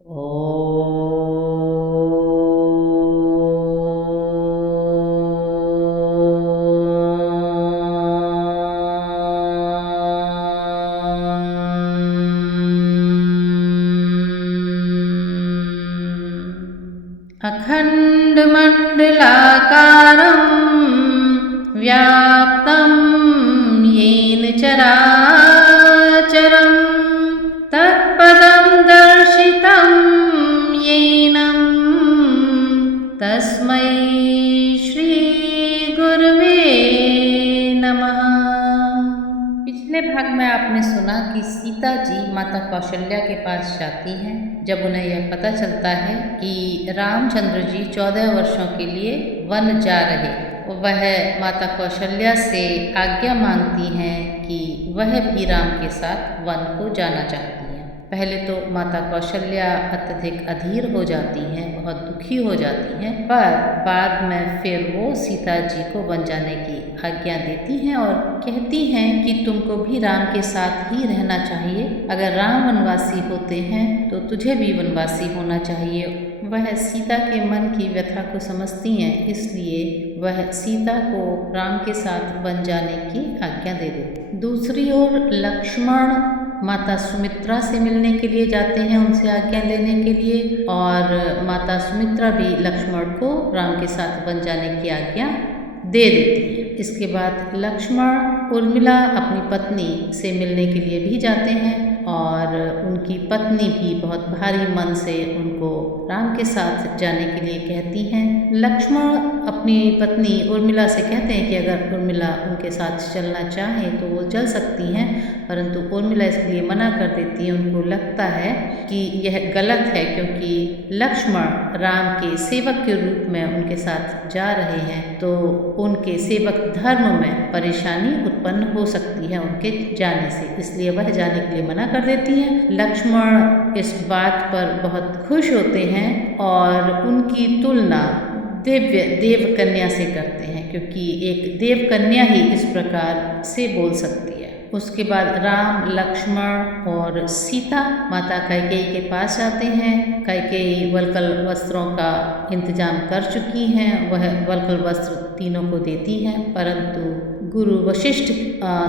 अखण्डमण्डलाकारं व्याप्तं येन चराचरं तत्पदं दर्शितं येन तस्मै श्रीगुरुवे नमः। पिछले भाग में आपने सुना कि सीता जी माता कौशल्या के पास जाती हैं जब उन्हें यह पता चलता है कि रामचंद्र जी 14 वर्षों के लिए वन जा रहे। वह माता कौशल्या से आज्ञा मांगती हैं कि वह भी राम के साथ वन को जाना चाहती हैं। पहले तो माता कौशल्या अत्यधिक अधीर हो जाती हैं, बहुत दुखी हो जाती हैं, पर बाद में फिर वो सीता जी को वन जाने की आज्ञा देती हैं और कहती हैं कि तुमको भी राम के साथ ही रहना चाहिए। अगर राम वनवासी होते हैं तो तुझे भी वनवासी होना चाहिए। वह सीता के मन की व्यथा को समझती हैं, इसलिए वह सीता को राम के साथ वन जाने की आज्ञा दे देती। दूसरी ओर लक्ष्मण माता सुमित्रा से मिलने के लिए जाते हैं, उनसे आज्ञा लेने के लिए, और माता सुमित्रा भी लक्ष्मण को राम के साथ वन जाने की आज्ञा दे देती है। इसके बाद लक्ष्मण उर्मिला अपनी पत्नी से मिलने के लिए भी जाते हैं और उनकी पत्नी भी बहुत भारी मन से उनको राम के साथ जाने के लिए कहती हैं। लक्ष्मण अपनी पत्नी उर्मिला से कहते हैं कि अगर उर्मिला उनके साथ चलना चाहे तो वो चल सकती हैं, परंतु उर्मिला इसके लिए मना कर देती है। उनको लगता है कि यह गलत है क्योंकि लक्ष्मण राम के सेवक के रूप में उनके साथ जा रहे हैं तो उनके सेवक धर्म में परेशानी उत्पन्न हो सकती है उनके जाने से, इसलिए वह जाने के लिए मना कर देती हैं। लक्ष्मण इस बात पर बहुत खुश होते हैं और उनकी तुलना दिव्य देवकन्या से करते हैं क्योंकि एक देवकन्या ही इस प्रकार से बोल सकती है। उसके बाद राम, लक्ष्मण और सीता माता कैकेयी के पास जाते हैं। कैकेयी वल्कल वस्त्रों का इंतजाम कर चुकी हैं, वह वल्कल वस्त्र तीनों को देती हैं, परंतु गुरु वशिष्ठ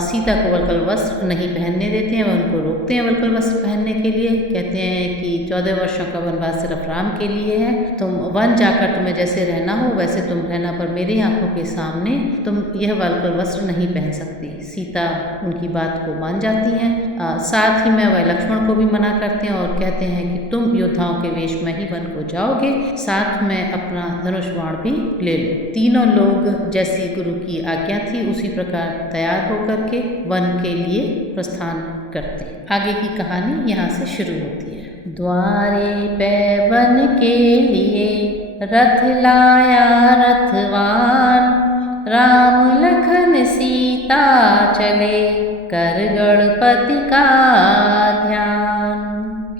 सीता को वल्कल वस्त्र नहीं पहनने देते हैं। वह उनको रोकते हैं वल्कल वस्त्र पहनने के लिए, कहते हैं कि 14 वर्षों का वनवास सिर्फ राम के लिए है, तुम वन जाकर तुम्हें जैसे रहना हो वैसे तुम रहना, पर मेरी आंखों के सामने तुम यह वल्कल वस्त्र नहीं पहन सकती। सीता उनकी बात को मान जाती हैं। साथ ही में वह लक्ष्मण को भी मना करते हैं और कहते हैं कि तुम योद्धाओं के वेश में ही वन को जाओगे, साथ में अपना धनुष बाण भी ले लो। तीनों लोग जैसी गुरु की आज्ञा थी उसी प्रकार तैयार होकर के वन के लिए प्रस्थान करते। आगे की कहानी यहाँ से शुरू होती है। द्वारे पे वन के लिए रथ लाया रथवान, राम लखन सीता चले कर गणपति का ध्यान।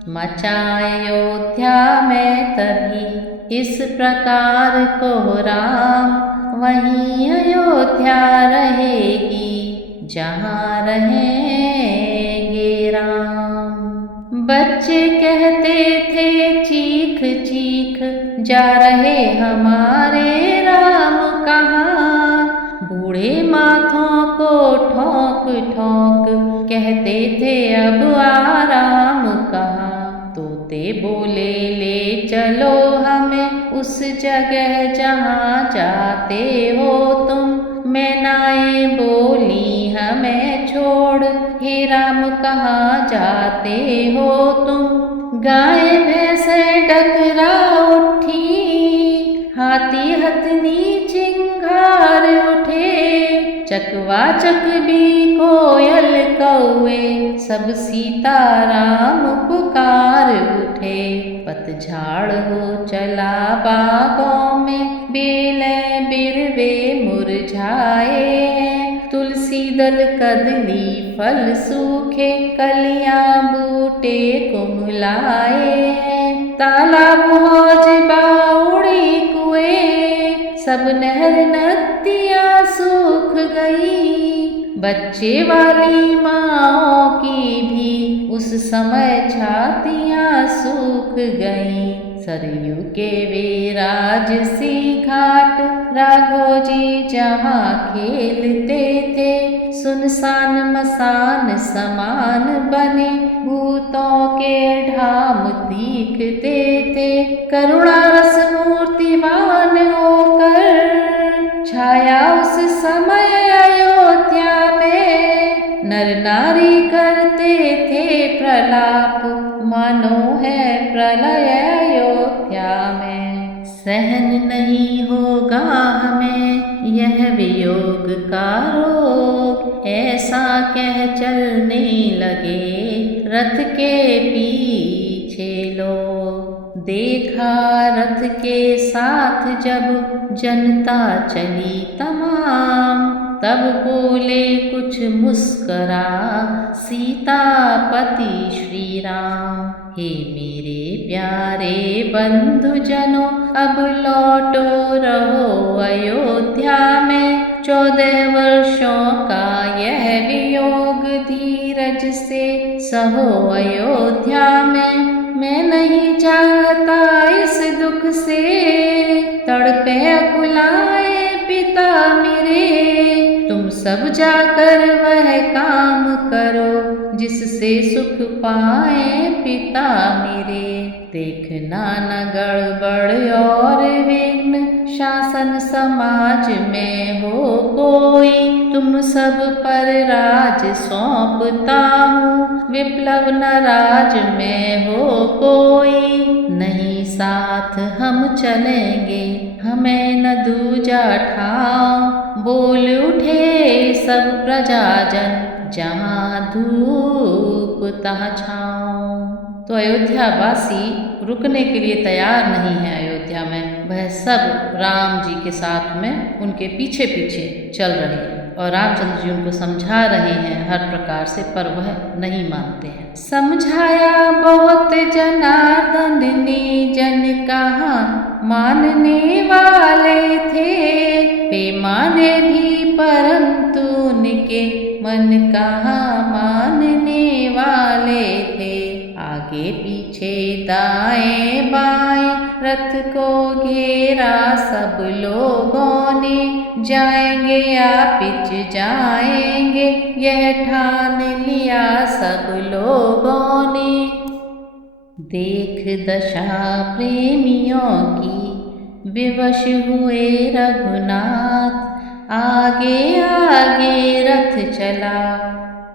मचाए अयोध्या में तभी इस प्रकार को राम, वहीं अयोध्या रहेगी जहाँ रहेंगे राम। बच्चे कहते थे चीख चीख जा रहे हमारे राम कहाँ, बूढ़े माथों को ठोक ठोक कहते थे अब आराम कहाँ। तोते बोले ले चलो हमें उस जगह जहाँ जाते हो तुम, मैनाएं बोली हमें छोड़ हे राम कहाँ जाते हो तुम। गाय भैंसे डकरा उठी, हाथी हथनी चिंगार उठे, चकवा चकबी कोयल कौए सब सीताराम पुकार उठे। पतझाड़ हो चला बागों में, बेलें बिरवे मुरझाए हैं, तुलसी दल कदली फल सूखे, कलियां बूटे कुम्हलाए हैं। तालाब हौज बावड़ी कुएं, सब नहर नदियाँ सूख गई, बच्चे वाली माँओं की भी उस समय छातियाँ सूख गईं। सरयू के वे राजसी घाट राघो जी जहाँ खेलते थे, सुनसान मसान समान बने भूतों के ढाम दिखते थे। करुणा रस मूर्तिवान होकर छाया उस समय अयोध्या में, नर नारी करते थे प्रलाप, मानो है प्रलय अयोध्या में। सहन नहीं होगा हमें यह वियोग का रोग, ऐसा कह चलने लगे रथ के पीछे लोग। देखा रथ के साथ जब जनता चली तमाम, तब बोले कुछ मुस्करा सीतापति श्री राम। हे मेरे प्यारे बंधुजनों, अब लौटो रहो अयोध्या में। 14 वर्षों का यह वियोग धीरज से सहो अयोध्या में। मैं नहीं चाहता इस दुख से तड़पे अकुलाए पिता मेरे। तुम सब जाकर वह काम करो जिससे सुख पाए पिता मेरे। देखना न गड़बड़ और विघ्न शासन समाज में हो कोई, तुम सब पर राज सौंपता हूँ विप्लव न राज में हो कोई। नहीं साथ हम चलेंगे हमें न दूजा ठाव, बोल उठे सब प्रजाजन जहाँ धूप तहाँ छाँव। तो अयोध्या वासी रुकने के लिए तैयार नहीं है अयोध्या में, वह सब राम जी के साथ में उनके पीछे पीछे चल रहे हैं और रामचंद्र जी उनको समझा रहे हैं हर प्रकार से, पर वह नहीं मानते हैं। समझाया बहुत जनार्दन ने जन कहा मानने वाले थे, वे माने भी परंतु उनके मन कहाँ मानने वाले थे। आगे पीछे दाएं बाएं रथ को घेरा सब लोगों ने, जाएंगे या पिछ जाएंगे यह ठान लिया सब लोगों ने। देख दशा प्रेमियों की विवश हुए रघुनाथ, आगे आगे रथ चला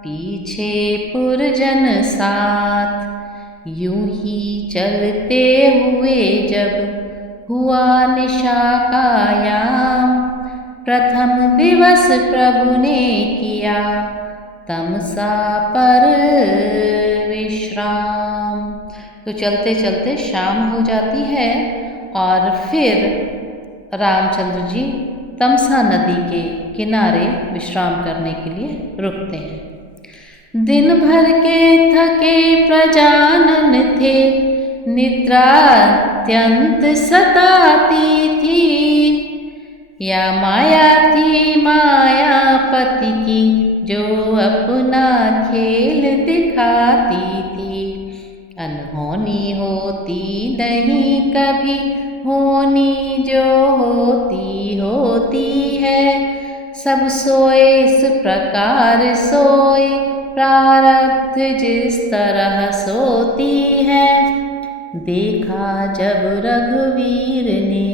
पीछे पुरजन साथ। यूं ही चलते हुए जब हुआ निशा का याम, प्रथम दिवस प्रभु ने किया तमसा पर विश्राम। तो चलते चलते शाम हो जाती है और फिर रामचंद्र जी तमसा नदी के किनारे विश्राम करने के लिए रुकते हैं। दिन भर के थके प्रजानन थे, निद्रा अत्यंत सताती थी। या माया थी मायापति की जो अपना खेल दिखाती थी। अनहोनी होती नहीं कभी, होनी जो होती होती है। सब सोए इस प्रकार सोए, प्रारब्ध जिस तरह सोती है। देखा जब रघुवीर ने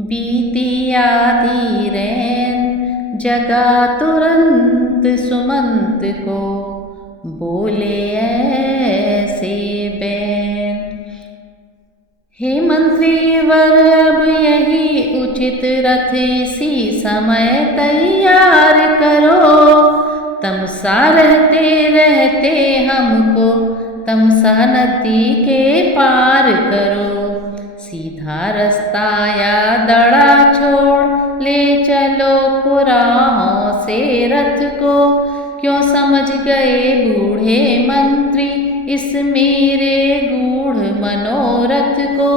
बीती आधी रैन, जगा तुरंत सुमंत को बोले ऐसे बैन। हे मंत्री वर अब यही उचित रथ इसी समय तैयार करो। तमसा रहते रहते हमको तमसा नदी के पार करो। सीधा रास्ता या दड़ा छोड़ ले चलो कुराहों से रथ को। क्यों समझ गए बूढ़े मंत्री इस मेरे गूढ़ मनोरथ को।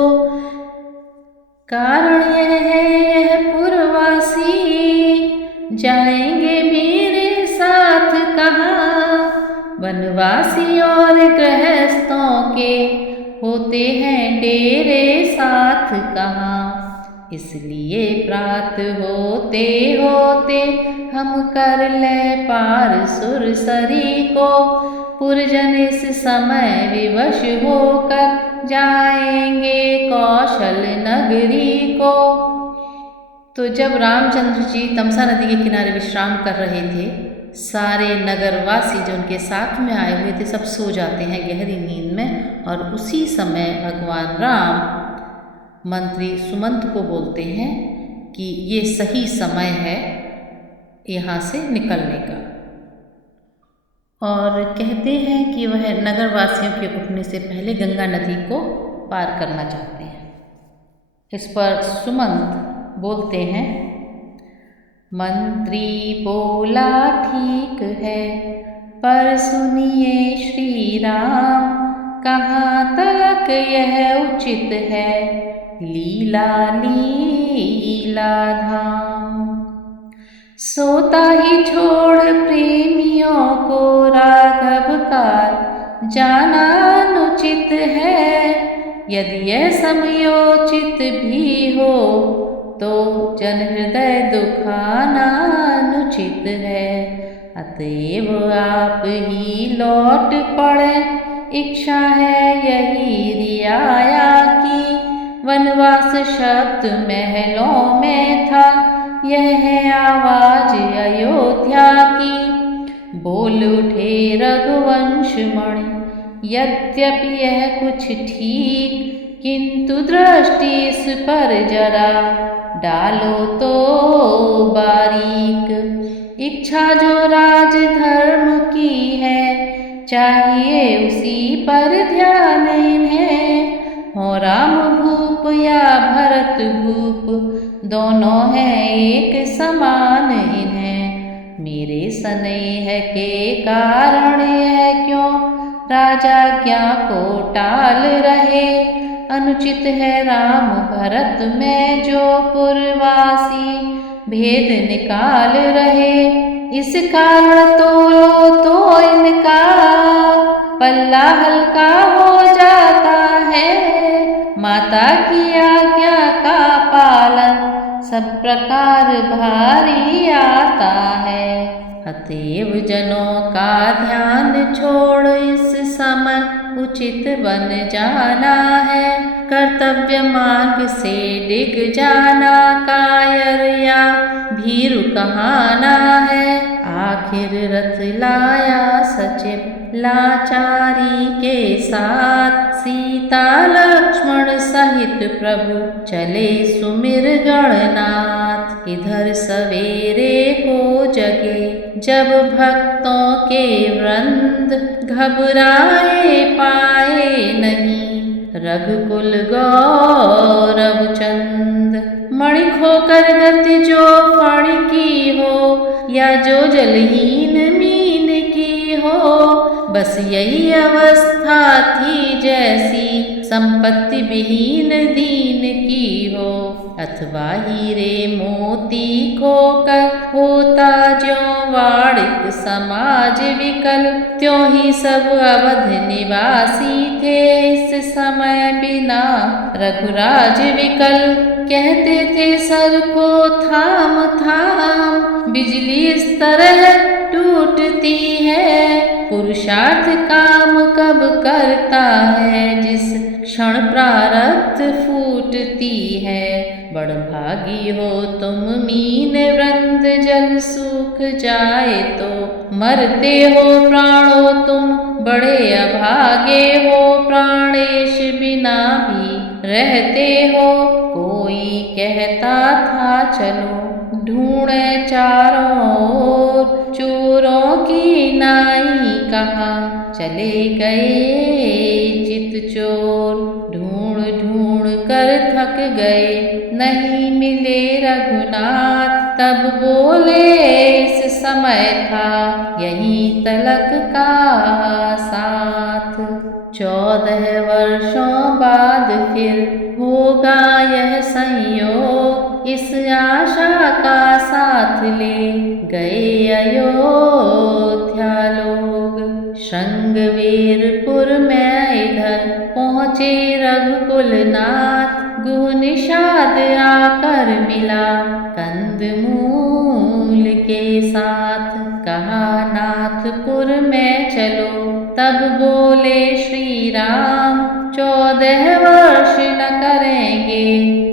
कारण यह है यह पुरवासी जाएंगे मेरे साथ कहाँ। वन वनवासी और गृहस्थों के होते हैं डेरे साथ कहाँ। इसलिए प्रात होते होते हम कर ले पार सुरसरी को, पुरजन इस समय विवश होकर जाएंगे कौशल नगरी को। तो जब रामचंद्र जी तमसा नदी के किनारे विश्राम कर रहे थे, सारे नगरवासी जो उनके साथ में आए हुए थे सब सो जाते हैं गहरी नींद में। और उसी समय भगवान राम मंत्री सुमंत को बोलते हैं कि ये सही समय है यहाँ से निकलने का, और कहते हैं कि वह नगरवासियों के उठने से पहले गंगा नदी को पार करना चाहते हैं। इस पर सुमंत बोलते हैं, मंत्री बोला ठीक है, पर सुनिए श्री राम, कहाँ तक यह उचित है लीला लीला धाम। सोता ही छोड़ प्रेमियों को राघव का जाना अनुचित है, यदि यह समयोचित भी हो तो जन हृदय दुखाना अनुचित है। अतएव आप ही लौट पड़े, इच्छा है यही रियाया की, वनवास शब्द महलों में था, यह है आवाज अयोध्या की। बोल उठे रघुवंश मणि, यद्यपि यह कुछ ठीक, किंतु दृष्टि इस पर जरा डालो तो बारीक। इच्छा जो राज धर्म की है, चाहिए उसी पर ध्यान इन्हें। हो राम भूप या भरत भूप, दोनों हैं एक समान इन्हें। मेरे स्नेह के कारण यह क्यों राजाज्ञा को टाल रहे, अनुचित है राम भरत में जो पुरवासी भेद निकाल रहे। इस कारण तोलो तो इनका पल्ला हल्का हो जाता है, माता की आज्ञा का पालन सब प्रकार भारी आता है। अतएव जनों का ध्यान छोड़ इस समय उचित बन जाना है, कर्तव्य मार्ग से डिग जाना कायर या भीरु कहाना है। आखिर रथ लाया सचिव लाचारी के साथ, सीता लक्ष्मण सहित प्रभु चले सुमिर गणनाथ। इधर सवेरे को जगे जब भक्तों के वृंद, घबराए पाए नहीं रघुकुल गौरव चंद। मणि खोकर गति जो फण की हो, या जो जलहीन मीन की हो, बस यही अवस्था थी जैसी संपत्ति विहीन दीन की हो। अथवा हीरे मोती खोकर होता ज्यों वाणिक समाज विकल, त्यों ही सब अवध निवासी थे इस समय बिना रघुराज विकल। कहते थे सर को थाम थाम, बिजली इस तरह टूटती है, पुरुषार्थ काम कब करता है जिस क्षण प्रारब्ध फूटती है। बड़भागी हो तुम मीन वृंद, जल सूख जाए तो मरते हो प्राणो तुम, बड़े अभागे हो प्राणेश बिना भी रहते हो। कोई कहता था चलो ढूंढे चारों ओर, चोरों की नाई कहाँ चले गए चित चोर। ढूंढ ढूंढ कर थक गए नहीं मिले रघुनाथ, तब बोले इस समय था यही तलक का साथ। 14 वर्षों बाद फिर होगा यह संयोग, इस आशा का साथ ले गए अयोध्या लोग। श्रृंगवीरपुर में इधर पहुँचे रघुकुलनाथ, गुह निषाद आकर मिला कंदमूल के साथ। कहा नाथपुर में चलो, तब बोले श्री राम, 14 वर्ष न करेंगे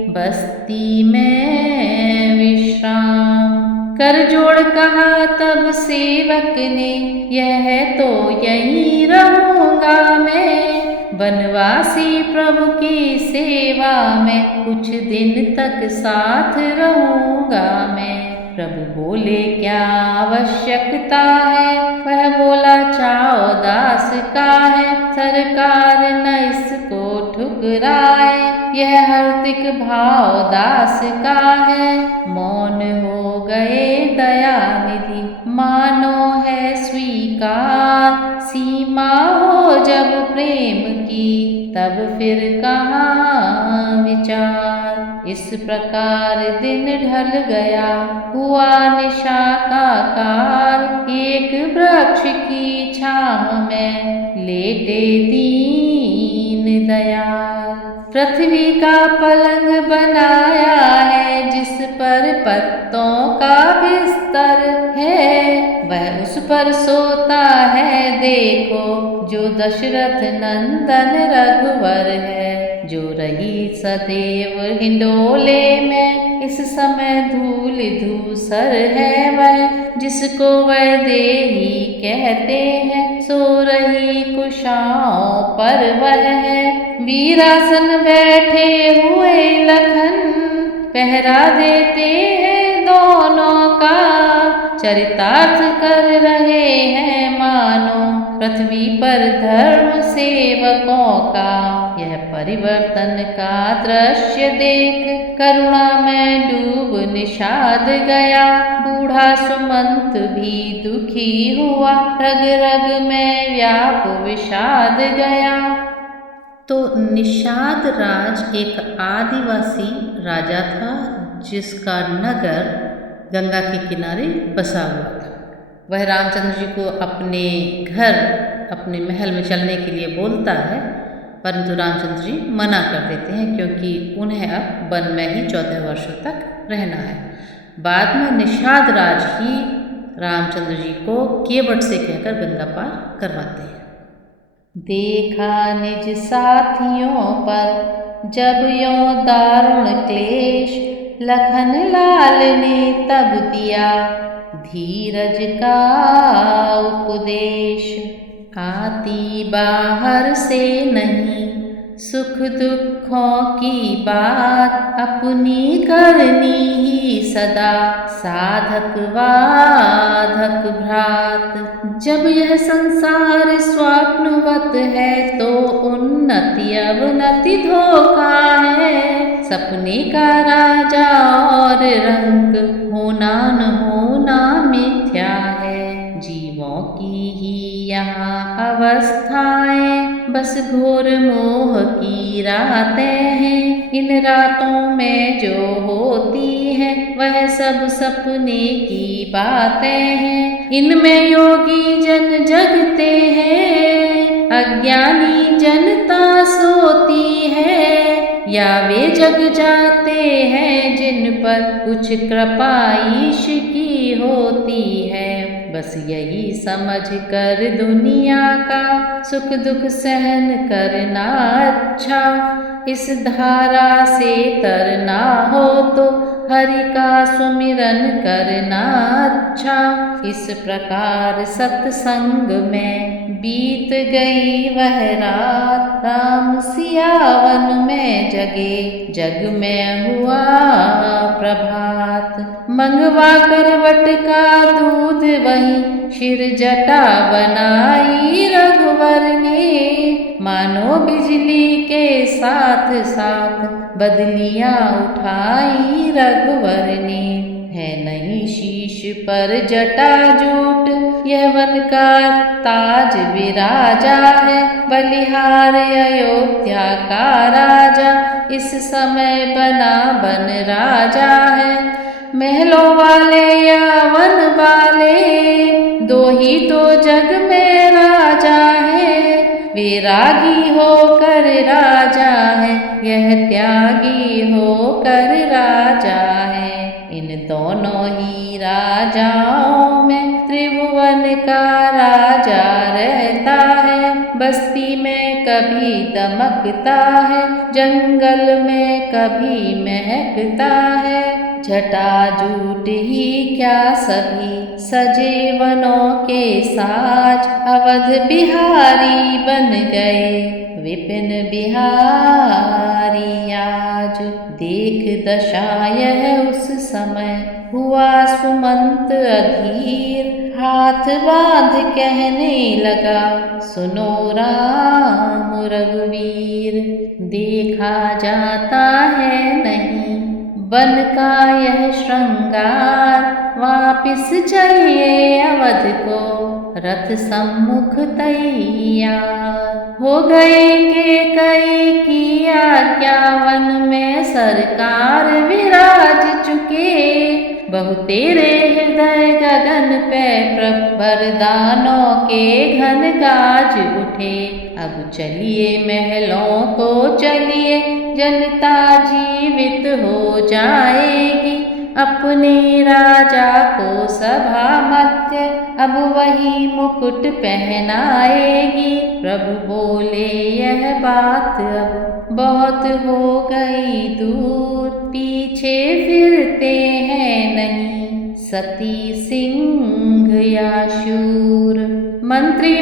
बस्ती में विश्राम। कर जोड़ कहा तब सेवक ने, यह तो यहीं रहूंगा मैं, बनवासी प्रभु की सेवा में कुछ दिन तक साथ रहूंगा मैं। प्रभु बोले क्या आवश्यकता है, वह बोला चाओ दास का है, सरकार न इसको ठुकराए, यह हार्दिक भाव दास का है। मौन हो गए दयानिधि, मानो है स्वीकार, सीमा हो जब प्रेम की, तब फिर कहाँ विचार। इस प्रकार दिन ढल गया, हुआ निशा का काल, एक वृक्ष की छाँव में लेटे दीन दयाल। पृथ्वी का पलंग बनाया है, जिस पर पत्तों का बिस्तर है, वह उस पर सोता है देखो, जो दशरथ नंदन रघुवर है। जो रही सदैव हिंडोले में, इस समय धूल धूसर है वह, जिसको वैदेही कहते हैं, सो रही कुशाओं पर वह है। वीरासन बैठे हुए लखन, पहरा देते हैं दोनों का, चरितार्थ कर रहे हैं मानो, पृथ्वी पर धर्म सेवकों का। यह परिवर्तन का दृश्य देख, करुणा में डूब निषाद गया, बूढ़ा सुमंत भी दुखी हुआ, रग रग में व्याप विषाद गया। तो निषाद राज एक आदिवासी राजा था, जिसका नगर गंगा के किनारे बसा हुआ था। वह रामचंद्र जी को अपने घर, अपने महल में चलने के लिए बोलता है, परंतु रामचंद्र जी मना कर देते हैं, क्योंकि उन्हें अब वन में ही 14 वर्षों तक रहना है। बाद में निषाद राज ही रामचंद्र जी को केवट से कहकर गंगा पार करवाते हैं। देखा निज साथियों पर जब यों दारुण क्लेश, लखन लाल ने तब दिया धीरज का उपदेश। आती बाहर से नहीं सुख दुखों की बात, अपनी करनी ही सदा साधक वाधक भ्रात। जब यह संसार स्वप्नवत है, तो उन्नति अवनति धोखा है। सपने का राजा और रंग, होना न होना मिथ्या है। जीवों की ही यहाँ अवस्थाएं, बस घोर मोह की रातें हैं। इन रातों में जो होती है, वह सब सपने की बातें हैं। इनमें योगी जन जगते हैं, अज्ञानी जनता सोती है। या वे जग जाते हैं, जिन पर कुछ कृपा ईश की होती है। बस यही समझ कर दुनिया का सुख दुख सहन करना अच्छा। इस धारा से तरना हो तो हरि का सुमिरन करना अच्छा। इस प्रकार सत्संग में बीत गई वह रात। राम सियावन में जगे, जग में हुआ प्रभात। मंगवा करवट का दूध वही शिर जटा बनाई रघुवर ने। मानो बिजली के साथ साथ बदलियां उठाई रघुवर ने। है नहीं शीश पर जटा जूट, यह वन का ताज विराजा है। बलिहार अयोध्या का राजा, इस समय बना बन राजा है। महलों वाले या वन वाले, दो ही तो जग में राजा विरागी होकर राजा है, यह त्यागी होकर राजा है। इन दोनों ही राजाओं में त्रिभुवन का राजा रहता है। बस्ती में कभी दमकता है, जंगल में कभी महकता है। जटाजूट ही क्या सभी सजे वनों के साज, अवध बिहारी बन गए विपिन बिहारी आज। देख दशा यह उस समय हुआ सुमंत अधीर, हाथ बांध कहने लगा सुनो राम रघुवीर। देखा जाता है नहीं बन का यह श्रृंगार, वापिस चलिए अवध को रथ सम्मुख तैयार। हो गई के कई की आज्ञा, वन में सरकार विराज चुके। बहु तेरे हृदय गगन पे वरदानों के घन गाज उठे। अब चलिए महलों को चलिए, जनता जीवित हो जाएगी। अपने राजा को सभा मध्य अब वही मुकुट पहनाएगी। प्रभु बोले यह बात अब बहुत हो गई दूर, पीछे फिरते हैं नहीं सती सिंह या शूर। मंत्री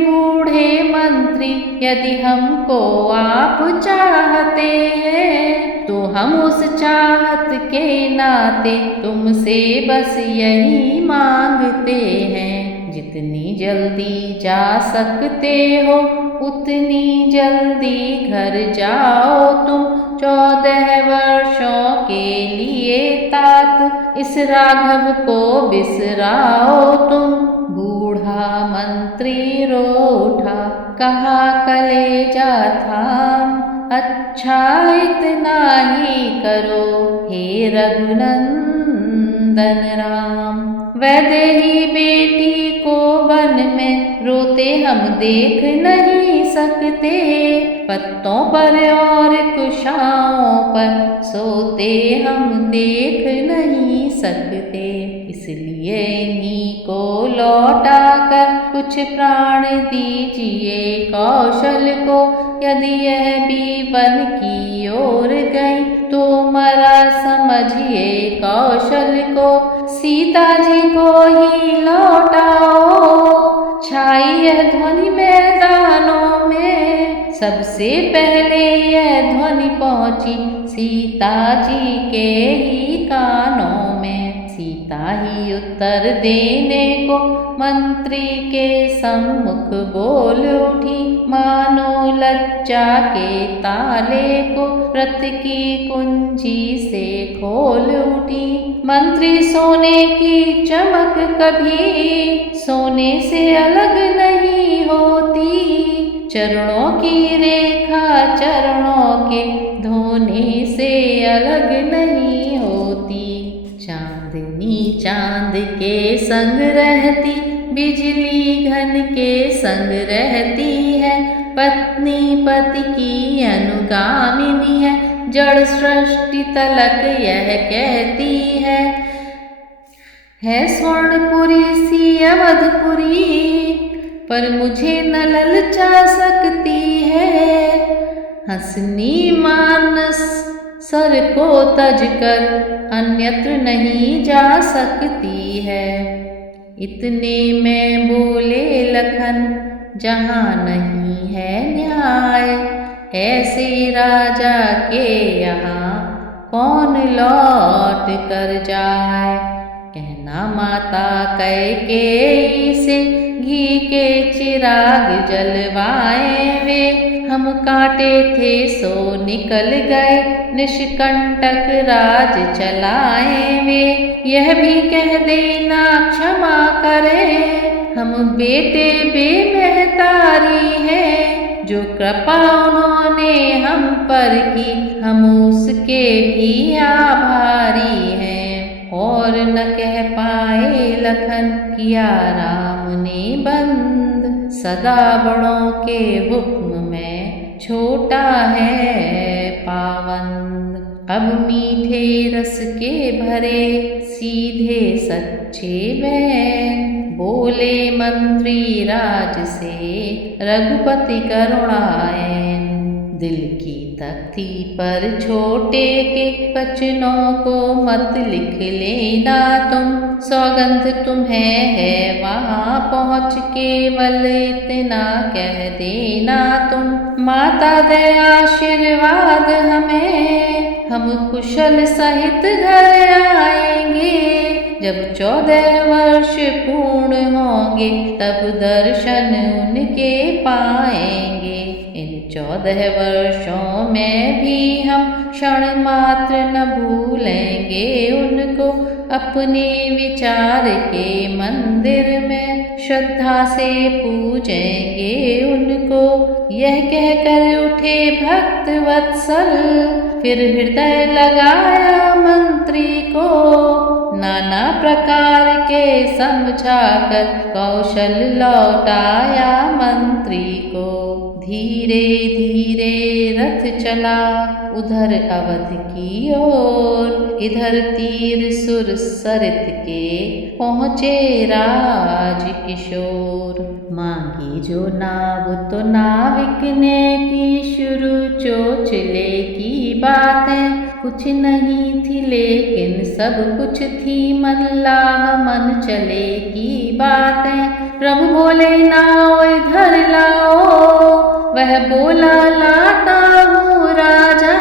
बूढ़े मंत्री, यदि हमको आप चाहते हैं, तो हम उस चाहत के नाते तुमसे बस यही मांगते हैं। जितनी जल्दी जा सकते हो उतनी जल्दी घर जाओ तुम। 14 वर्षों के लिए तात इस राघव को बिसराओ तुम। बूढ़ा मंत्री रो उठा, कहा कलेजा थाम, अच्छा इतना ही करो हे रघुनंदन राम। वैदेही बेटी को वन में रोते हम देख नहीं सकते, पत्तों पर और कुशाओं पर सोते हम देख नहीं सकते। इसलिए इन्हीं को लौटा कर कुछ प्राण दीजिए कौशल को। यदि यह भी वन की ओर गई तो मरा समझिए कौशल को। सीता जी को ही लौटाओ, छाई यह ध्वनि मैदानों में। सबसे पहले यह ध्वनि पहुंची सीता जी के ही कानों में। सीता ही उत्तर देने को मंत्री के सम्मुख बोल उठी, मानो लज्जा के ताले को रथ की कुंजी से खोल उठी। मंत्री सोने की चमक कभी सोने से अलग नहीं होती, चरणों की रेखा चरणों के धोने से अलग नहीं होती। चांदनी चांद के संग रहती, बिजली घन के संग रहती है। पत्नी पति की अनुगामिनी है, जड़ सृष्टि तलक यह कहती है स्वर्णपुरी सी अवधपुरी, पर मुझे न ललचा सकती है। हंसनी मानस सर को तज कर अन्यत्र नहीं जा सकती है। इतने में बोले लखन, जहाँ नहीं है न्याय, ऐसे राजा के यहाँ कौन लौट कर जाए। कहना माता कैकेयी से घी के चिराग जलवाए वे। हम काटे थे सो निकल गए, निष्कंटक राज चलाए वे। यह भी कह देना क्षमा करे, हम बेटे बेमहतारी हैं। जो कृपा उन्होंने हम पर की, हम उसके भी आभारी हैं। और न कह पाए लखन, किया राम ने बंद सदा बड़ों के हुक्म में छोटा है पाबंद। अब मीठे रस के भरे सीधे सच्चे बैन, बोले मंत्री राज से रघुपति करुणायन। दिल की तख्ती पर छोटे के वचनों को मत लिख लेना तुम, सौगंध तुम्हें है वहाँ पहुँच केवल इतना कह देना तुम। माता दे आशीर्वाद हमें, हम कुशल सहित घर आएंगे। जब 14 वर्ष पूर्ण होंगे तब दर्शन उनके पाएंगे। इन 14 वर्षों में भी हम क्षण मात्र न भूलेंगे उनको, अपने विचार के मंदिर में श्रद्धा से पूजेंगे उनको। यह कहकर उठे भक्त वत्सल, फिर हृदय लगाया मंत्री को। नाना प्रकार के समझाकर कौशल लौटाया मंत्री को। धीरे धीरे रथ चला उधर अवध की ओर, इधर तीर सुर सरित के पहुँचे राज किशोर। मांगी जो नाव तो नाविक ने की शुरू चोचले की बातें, कुछ नहीं थी लेकिन सब कुछ थी मल्लाह मन चले की बातें। प्रभु बोले नाव इधर लाओ, वह बोला लाता हूँ राजा।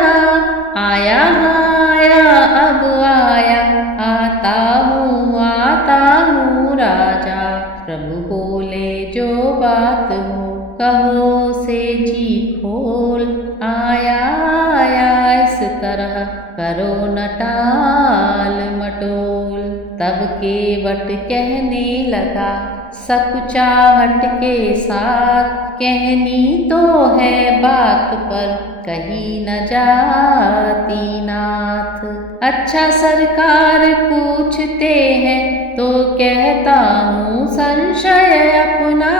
आया आया अब आया, आता हूँ राजा। प्रभु बोले जो बात हो कहो से जी खोल, आया आया इस तरह करो न टाल मटोल। तब केवट कहने लगा सकुचाहट के साथ, कहनी तो है बात पर कही न जाती नाथ। अच्छा सरकार पूछते हैं तो कहता हूँ संशय अपना,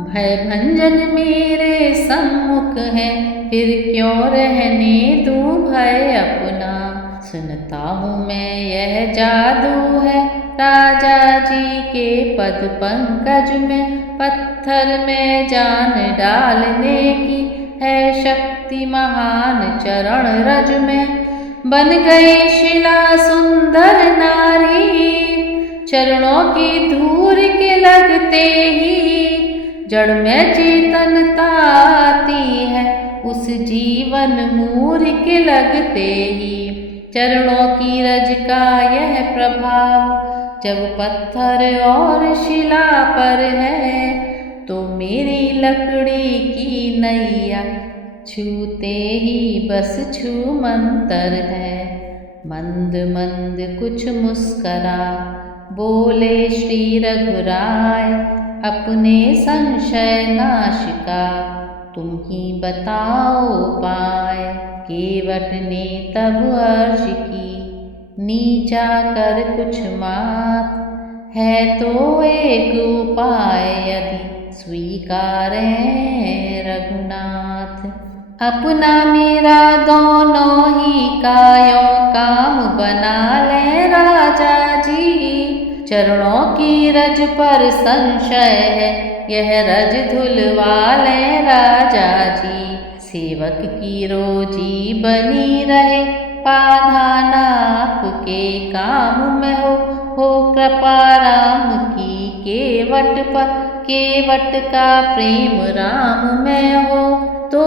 भय भंजन मेरे सम्मुख है फिर क्यों रहने दूँ भय अपना। सुनता हूँ मैं यह जादू है राजा जी के पद पंकज में, पत्थर में जान डालने की है शक्ति महान चरण रज में। बन गई शिला सुंदर नारी, चरणों की धूल के लगते ही जड़ में चेतनता आती है, उस जीवन मूर के लगते ही। चरणों की रज का यह प्रभाव जब पत्थर और शिला पर है, तो मेरी लकड़ी की नैया छूते ही बस छू मंतर है। मंद मंद कुछ मुस्करा बोले श्री रघुराय, अपने संशय नाश का तुम ही बताओ उपाय। केवट ने तब अर्ज की नीचा कर कुछ मात, है तो एक उपाय यदि स्वीकारें रघुनाथ। अपना मेरा दोनों ही कायों काम बना ले राजा जी, चरणों की रज पर संशय है यह रज धुलवा ले राजा जी। सेवक की रोजी बनी रहे पाधान आपके काम में हो कृपा राम की केवट पर, केवट का प्रेम राम में हो। तो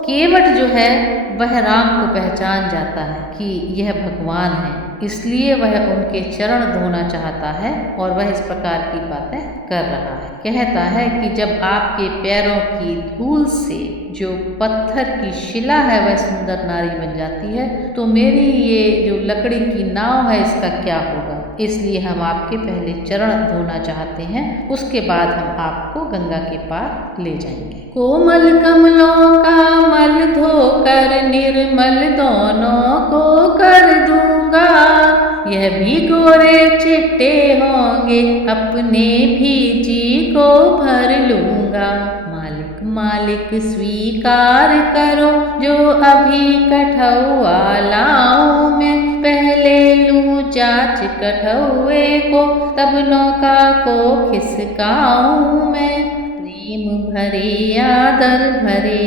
केवट जो है वह राम को पहचान जाता है कि यह भगवान है, इसलिए वह उनके चरण धोना चाहता है और वह इस प्रकार की बातें कर रहा है। कहता है कि जब आपके पैरों की धूल से जो पत्थर की शिला है वह सुंदर नारी बन जाती है, तो मेरी ये जो लकड़ी की नाव है इसका क्या होगा। इसलिए हम आपके पहले चरण धोना चाहते हैं, उसके बाद हम आपको गंगा के पार ले जाएंगे। कोमल कमलों का मल धोकर निर्मल दोनों को कर दूंगा, यह भी गोरे चिट्टे होंगे, अपने भी जी को भर लूंगा। मालिक मालिक स्वीकार करो, जो अभी कठौआ लाऊं मैं, पहले लूं जांच कठौए को, तब नौका को खिसकाऊं मैं। प्रेम भरे आदर भरे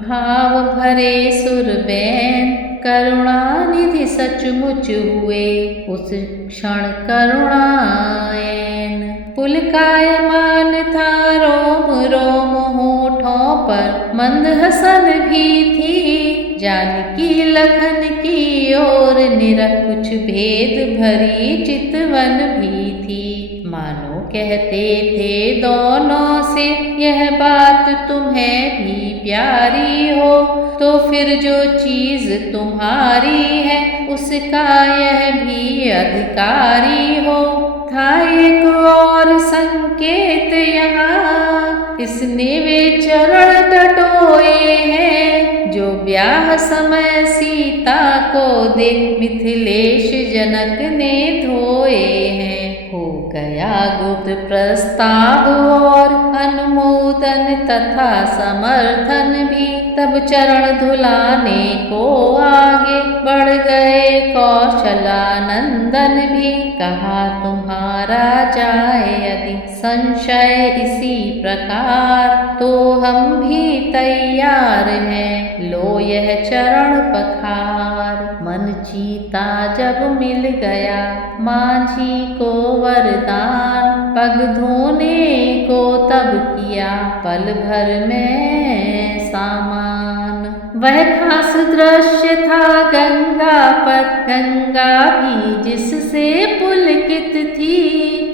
भाव भरे सुरबैन, करुणानिधि सचमुच हुए उस क्षण करुणायन। पुलकायमान था रोम रोम होठों पर, मंद हसन भी थी जानकी लखन की ओर, निरख कुछ भेद भरी चितवन भी थी। मानो कहते थे दोनों से, यह बात तुम्हें भी प्यारी हो, तो फिर जो चीज तुम्हारी है, उसका यह भी अधिकारी हो। था एक और संकेत यहाँ, इसने वे चरण टटोए हैं, जो ब्याह समय सीता को देख मिथिलेश जनक ने धोए हैं। हो गया गुप्त प्रस्ताव और अनुमोदन तथा समर्थन भी, तब चरण धुलाने को आगे बढ़ गए कौशलानंदन भी। कहा तुम्हारा जाए यदि संशय इसी प्रकार, तो हम भी तैयार हैं, लो यह चरण पखार। मन चीता जब मिल गया माझी को वरदान, पग धोने को तब किया पल भर में सामान। वह खास दृश्य था गंगा पर, गंगा भी जिससे पुलकित थी,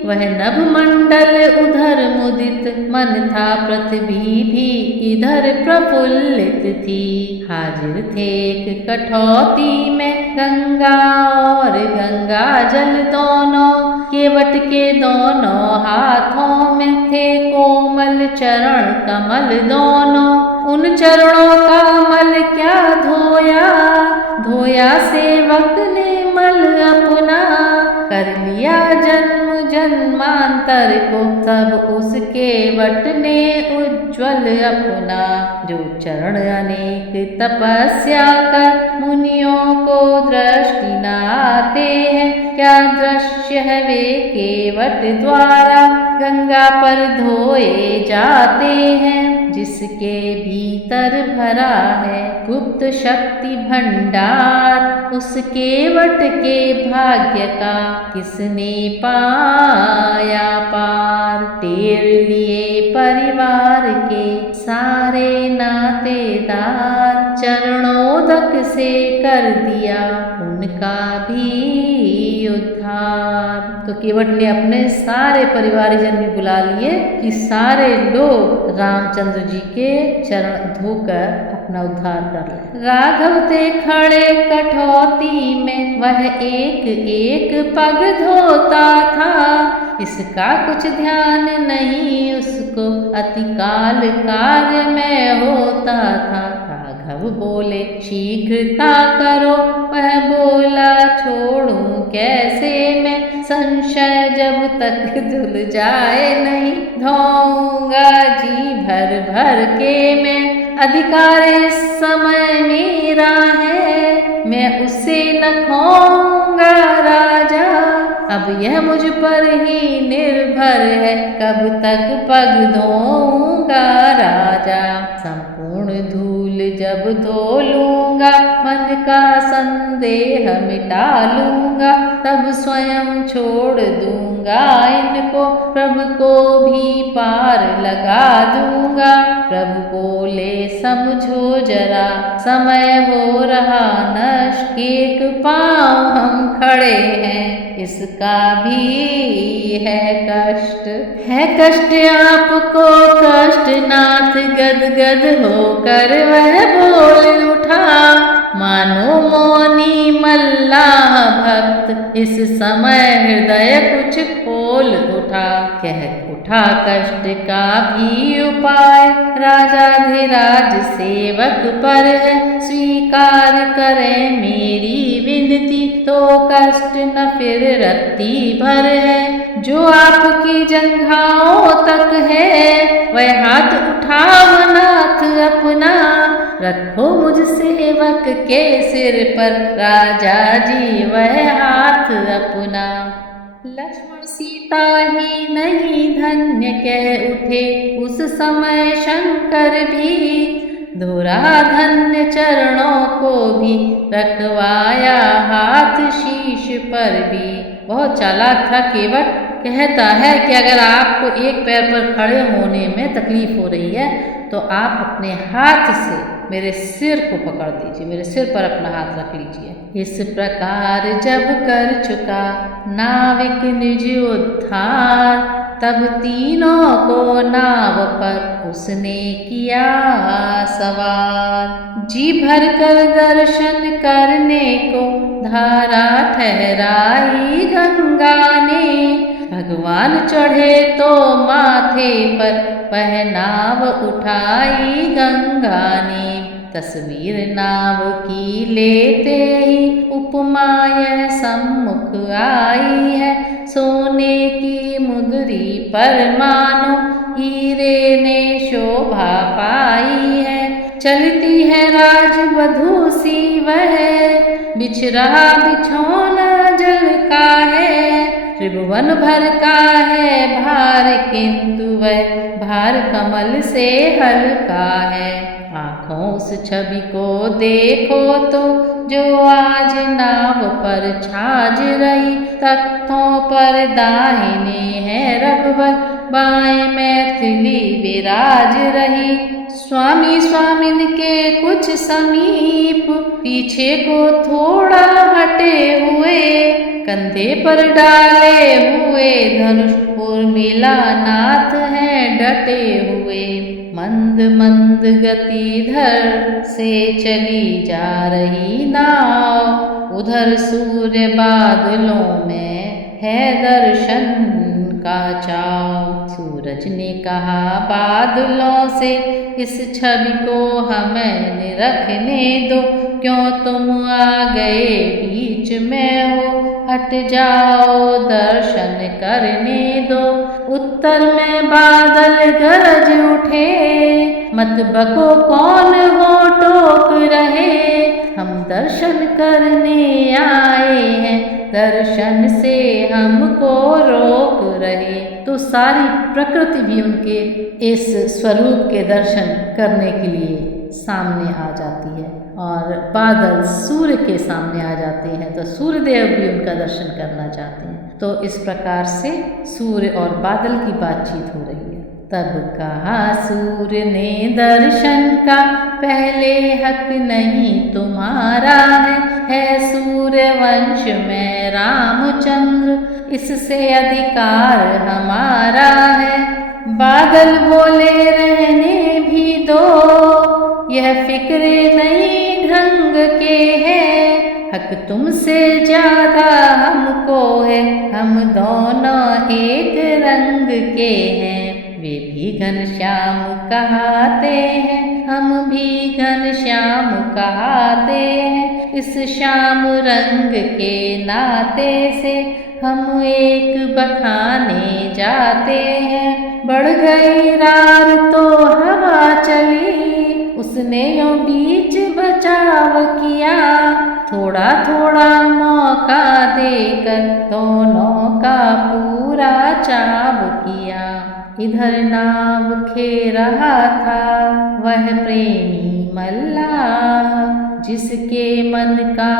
वह नभ मंडल उधर मुदित, मन था पृथ्वी भी इधर प्रफुल्लित थी। हाजिर थे एक कठौती में गंगा और गंगा जल दोनों, केवट के दोनों हाथों में थे कोमल चरण कमल दोनों। उन चरणों का मल क्या धोया, धोया सेवक ने मल अपना, कर लिया जन्म जन्मांतर को सब उसके वट ने उज्ज्वल अपना। जो चरण अनेक तपस्या कर मुनियों को दृष्टि न आते हैं, क्या दृश्य है वे केवट द्वारा गंगा पर धोए जाते हैं। जिसके भीतर भरा है गुप्त शक्ति भंडार, उसके वट के भाग्य का किसने पाया पार। टेर लिए परिवार के सारे नातेदार, चरणोदक से कर दिया उनका भी उद्धार। तो केवट ने अपने सारे परिवारजन भी बुला लिए कि सारे लोग रामचंद्र जी के चरण धोकर अपना उद्धार कर ले। राघव थे खड़े कठौती में, वह एक एक पग धोता था, इसका कुछ ध्यान नहीं उसको, अतिकाल कार्य में होता था। राघव बोले शीघ्रता करो, वह बोला छोड़ूं कैसे मैं, संशय जब तक धुल जाए नहीं, धोऊंगा जी भर भर के मैं। अधिकार इस समय मेरा है, मैं उसे न खोऊंगा राजा, अब यह मुझ पर ही निर्भर है, कब तक पग धोऊंगा राजा। संपूर्ण धूल जब धो लूंगा, मन का संदेह मिटा लूंगा, तब स्वयं छोड़ दूंगा इनको, प्रभु को भी पार लगा दूंगा। प्रभु बोले समझो जरा, समय हो रहा नष्ट, एक पांव हम खड़े हैं, इसका भी है कष्ट। है कष्ट आपको कष्ट, नाथ गदगद होकर वह बोल उठा, मानो मौनी मल्लाह भक्त, इस समय हृदय कुछ खोल उठा। कह उठा कष्ट का भी उपाय, राजाधिराज सेवक पर है, स्वीकार करें मेरी विनती, तो कष्ट न फिर रत्ती भर है। जो आपकी जंघाओं तक है वह हाथ उठाओ नाथ अपना, रखो मुझ सेवक के सिर पर राजा जी वह हाथ अपना। लक्ष्मण सीता ही नहीं धन्य कह उठे उस समय शंकर भी, धुरा धन्य चरणों को भी रखवाया हाथ शीश पर भी। बहुत चालाक था केवट, कहता है कि अगर आपको एक पैर पर खड़े होने में तकलीफ हो रही है तो आप अपने हाथ से मेरे सिर को पकड़ दीजिए, मेरे सिर पर अपना हाथ रख लीजिए। इस प्रकार जब कर चुका नाविक निज उद्धार, तब तीनों को नाव पर उसने किया सवार। जी भर कर दर्शन करने को धारा ठहराई गंगा ने, भगवान चढ़े तो माथे पर पहनाव उठाई गंगा ने। तस्वीर नाव की लेते ही उपमा यह सम्मुख आई है, सोने की मुद्री पर मानो हीरे ने शोभा पाई है। चलती है राजवधू सी वह, बिछ रहा बिछौना जल का है। त्रिभुवन भर का है भार किंतु वह भार कमल से हल्का है। आँखों उस छवि को देखो तो जो आज नाव पर छाज रही, तख्तों पर दाहिने है रघुवर, बाएं मैथिली विराज रही। स्वामी स्वामिन के कुछ समीप, पीछे को थोड़ा हटे हुए, कंधे पर डाले हुए धनुष उर्मिला नाथ हैं डटे हुए। मंद मंद गति धर से चली जा रही नाव, उधर सूर्य बादलों में है दर्शन का चाव। सूरज ने कहा बादलों से इस छवि को हमें निरखने दो, क्यों तुम आ गए बीच में हो, हट जाओ दर्शन करने दो। उत्तर में बादल गरज उठे, मत बको कौन हो टोक रहे, हम दर्शन करने आए हैं, दर्शन से हमको रोक रहे। तो सारी प्रकृति भी उनके इस स्वरूप के दर्शन करने के लिए सामने आ जाती है, और बादल सूर्य के सामने आ जाते हैं तो सूर्यदेव भी उनका दर्शन करना चाहते हैं। तो इस प्रकार से सूर्य और बादल की बातचीत हो रही है। तब कहा सूर्य ने दर्शन का, पहले हक नहीं तुम्हारा है सूर्य वंश में रामचंद्र, इससे अधिकार हमारा है। बादल बोले रहने भी दो, यह फिक्रे नई ढंग के हैं, हक तुमसे ज्यादा हमको है, हम दोनों एक रंग के हैं। वे भी घनश्याम कहाते हैं, हम भी घनश्याम कहाते हैं, इस श्याम रंग के नाते से हम एक बखाने जाते हैं। बढ़ गई रार तो हवा चली, उसने यूं बीच बचाव किया, थोड़ा थोड़ा मौका देकर दोनों का पूरा चाव किया। इधर नाव खे रहा था वह प्रेमी मल्लाह, जिसके मन का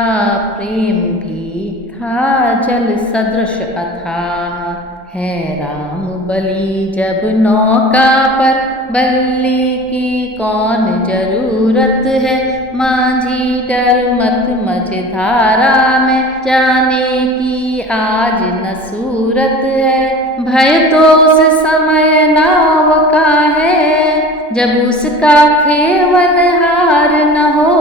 प्रेम भी था जल सदृश अथाह। है राम बलि जब नौका पर, बल्ली की कौन जरूरत है, माझी डर मत मझधारा में, जाने की आज न सूरत है। भय तो उस समय नाव का है, जब उसका खेवनहार न हो,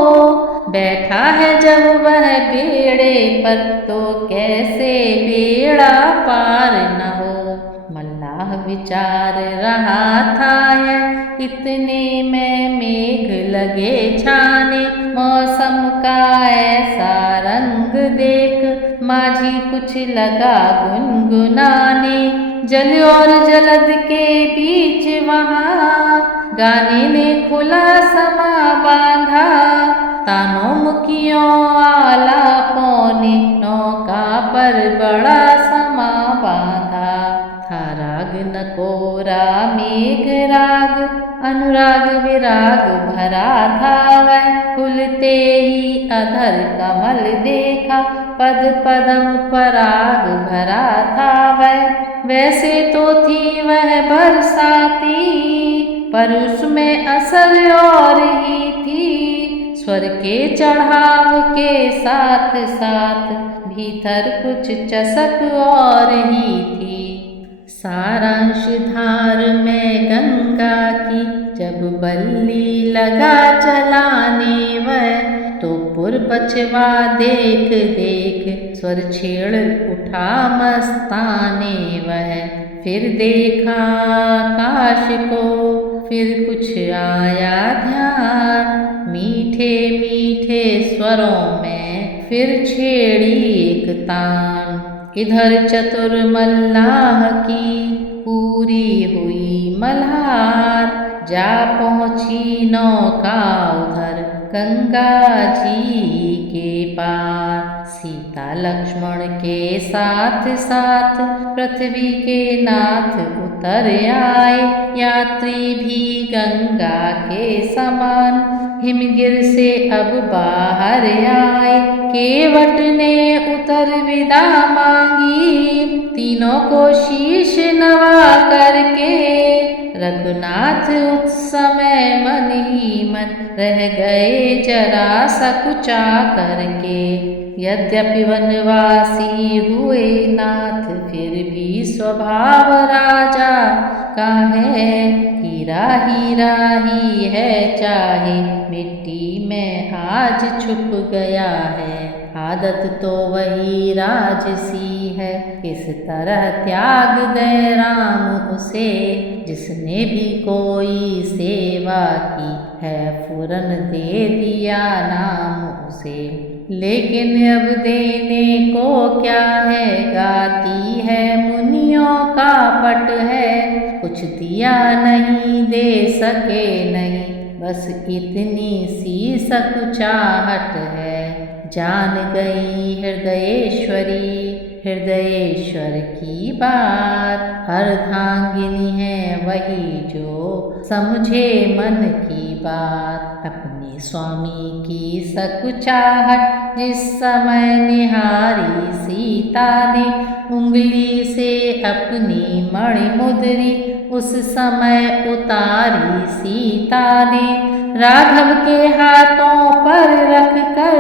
बैठा है जब वह बेड़े पर, तो कैसे बेड़ा पार न हो। मल्लाह विचार रहा था यह, इतने में मेघ लगे छाने। मौसम का ऐसा रंग देख माझी कुछ लगा गुनगुनाने। जल और जलद के बीच वहाँ गाने ने खुला समा बांधा। तानों मुखियों आलापों ने नौका पर बड़ा समा बांधा। था राग नकोरा मेघ राग अनुराग विराग भरा था वह। खुलते ही अधर कमल देखा पद पदम पराग भरा था वह। वैसे तो थी वह बरसाती पर उसमें असर और ही थी। स्वर के चढ़ाव के साथ साथ भीतर कुछ चसक और ही थी। सारांश धार में गंगा की जब बल्ली लगा चलाने वह। तो पुर पछवा देख देख स्वर छेड़ उठा मस्ताने वह। फिर देखा आकाश को फिर कुछ आया ध्यान। मीठे मीठे स्वरों में फिर छेड़ी एक तान। इधर चतुर मल्लाह की पूरी हुई मल्हार। जा पहुँची नौका उधर गंगा जी के पार। सीता लक्ष्मण के साथ साथ पृथ्वी के नाथ उतर आए। यात्री भी गंगा के समान हिमगिर से अब बाहर आए। केवट ने उतर विदा मांगी तीनों को शीश नवा करके। रघुनाथ उस समय मन ही मन रह गए जरा सकुचा करके। यद्यपि वनवासी हुए नाथ फिर भी स्वभाव राजा का है। हीरा हीरा ही है चाहे मिट्टी में आज छुप गया है। आदत तो वही राजसी है किस तरह त्याग दे राम उसे। जिसने भी कोई सेवा की है फुरन दे दिया नाम उसे। लेकिन अब देने को क्या है गाती है मुनियों का पट है। कुछ दिया नहीं दे सके नहीं बस इतनी सी सकुचाहट है। जान गई हृदयेश्वरी हृदयेश्वर की बात। अर्धांगिनी है वही जो समझे मन की बात। अपने स्वामी की सकुचाहट जिस समय निहारी सीता ने। उंगली से अपनी मणिमुद्री उस समय उतारी सीता ने। राघव के हाथों पर रख कर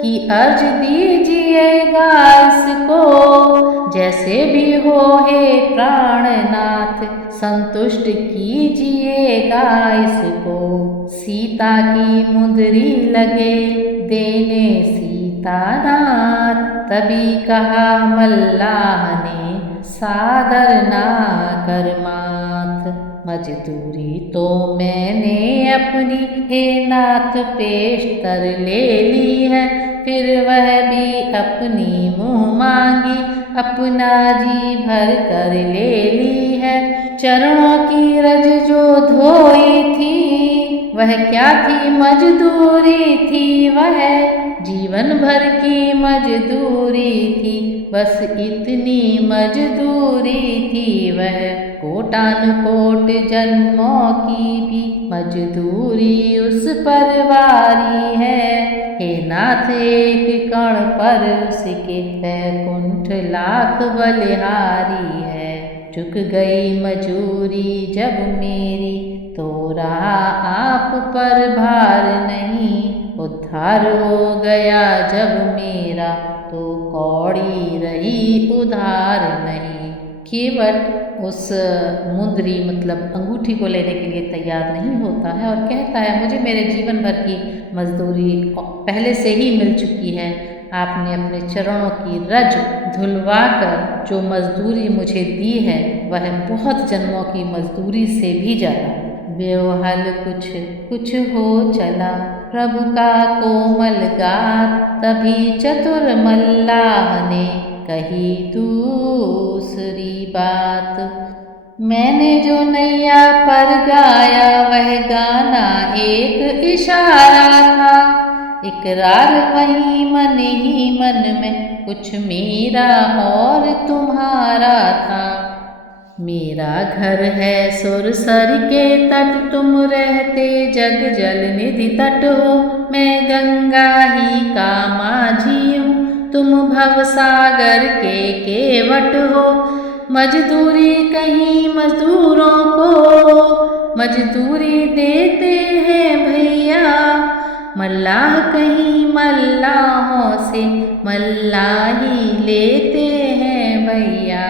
कि अर्ज दीजिएगा इसको। जैसे भी हो हे प्राणनाथ संतुष्ट कीजिएगा इसको। सीता की मुद्री लगे देने सीतानाथ। तभी कहा मल्लाह ने सादर ना कर माथ। मजदूरी तो मैंने अपनी हे नाथ पेशतर ले ली है। फिर वह भी अपनी मुँह मांगी अपना जी भर कर ले ली है। चरणों की रज जो धोई थी वह क्या थी मजदूरी थी वह। जीवन भर की मजदूरी थी बस इतनी मजदूरी थी वह। कोटान कोट जन्मों की भी मजदूरी उस पर वारी है। हे नाथ एक कण पर उसके वैकुंठ लाख बलिहारी है। चुक गई मजूरी जब मेरी तो रहा आप पर भार नहीं। उद्धार हो गया जब मेरा तो कौड़ी रही उधार नहीं। केवट उस मुद्री मतलब अंगूठी को लेने के लिए तैयार नहीं होता है और कहता है मुझे मेरे जीवन भर की मजदूरी पहले से ही मिल चुकी है। आपने अपने चरणों की रज धुलवा कर जो मजदूरी मुझे दी है वह बहुत जन्मों की मजदूरी से भी ज़्यादा है। व्योहल कुछ कुछ हो चला, प्रभु का कोमल गात। तभी चतुर मल्लाह ने कही दूसरी बात। मैंने जो नैया पर गाया वह गाना एक इशारा था, इकरार वही मन ही मन में कुछ मेरा और तुम्हारा था। मेरा घर है सुरसर के तट, तुम रहते जग जल निधि तट हो। मैं गंगा ही का माझी हूँ, तुम भवसागर के केवट हो। मजदूरी कहीं मजदूरों को मजदूरी देते हैं भैया, मल्लाह कहीं मल्लाहों से मल्लाही लेते हैं भैया।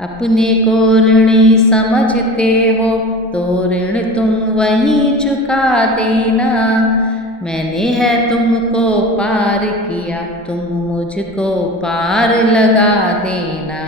अपने को ऋणी समझते हो तो ऋण तुम वहीं चुका देना। मैंने है तुमको पार किया, तुम मुझको पार लगा देना।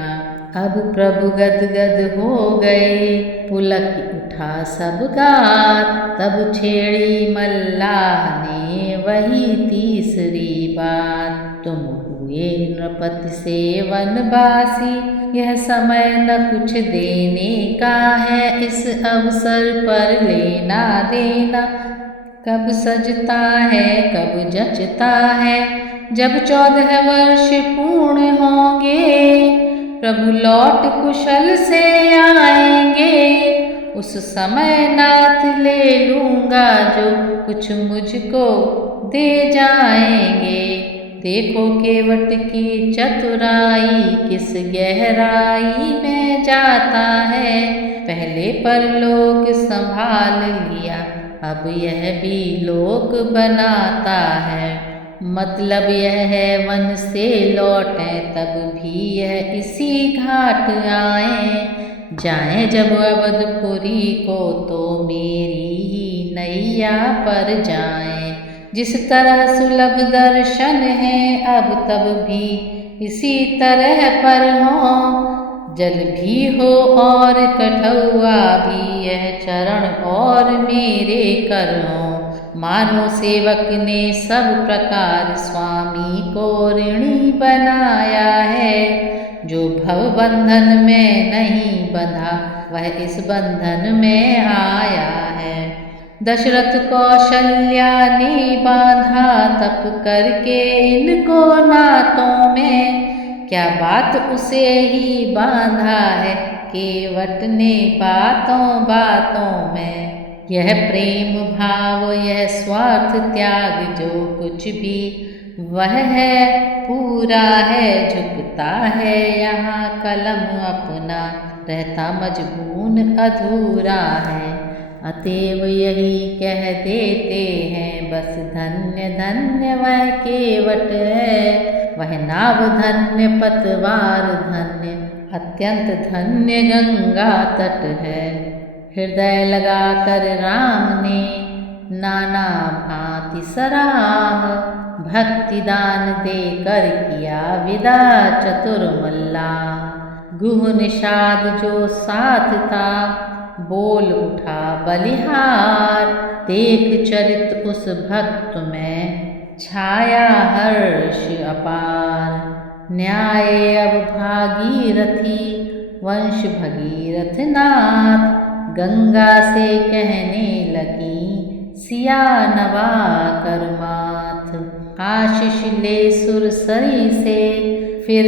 अब प्रभु गदगद हो गए, पुलक उठा सब गात। तब छेड़ी मल्लाह ने वही तीसरी बात। तुम हुए नृपति से वनवासी, यह समय न कुछ देने का है, इस अवसर पर लेना देना। कब सजता है कब जचता है, जब 14 वर्ष पूर्ण होंगे, प्रभु लौट कुशल से आएंगे। उस समय नाथ ले लूँगा जो कुछ मुझको दे जाएंगे। देखो केवट की चतुराई किस गहराई में जाता है। पहले परलोक संभाल लिया, अब यह भी लोक बनाता है। मतलब यह है वन से लौटें तब भी यह इसी घाट आए। जाएं जब अवधपुरी को तो मेरी ही नैया पर जाएं। जिस तरह सुलभ दर्शन है अब तब भी इसी तरह पर हो। जल भी हो और कठौआ भी यह चरण और मेरे कर हो। मानो सेवक ने सब प्रकार स्वामी को ऋणी बनाया है। जो भव बंधन में नहीं बंधा वह इस बंधन में आया है। दशरथ कौशल्या ने बांधा तप करके इनको नातों में। क्या बात उसे ही बांधा है केवट ने बातों बातों में। यह प्रेम भाव यह स्वार्थ त्याग जो कुछ भी वह है पूरा है। झुकता है यहाँ कलम अपना रहता मजबून अधूरा है। अतएव यही कह देते हैं बस धन्य धन्य वह केवट है। वह नाव धन्य पतवार धन्य अत्यंत धन्य गंगा तट है। हृदय लगाकर राम ने नाना भांति सराह। भक्ति दान देकर किया विदा चतुर मल्लाह। गुह निषाद जो साथ था बोल उठा बलिहार। देख चरित उस भक्त में छाया हर्ष अपार। न्याय अब भागीरथी वंश भगीरथ नाथ। गंगा से कहने लगी सिया नवा कर माथ। आशीष ले सुरसरी से फिर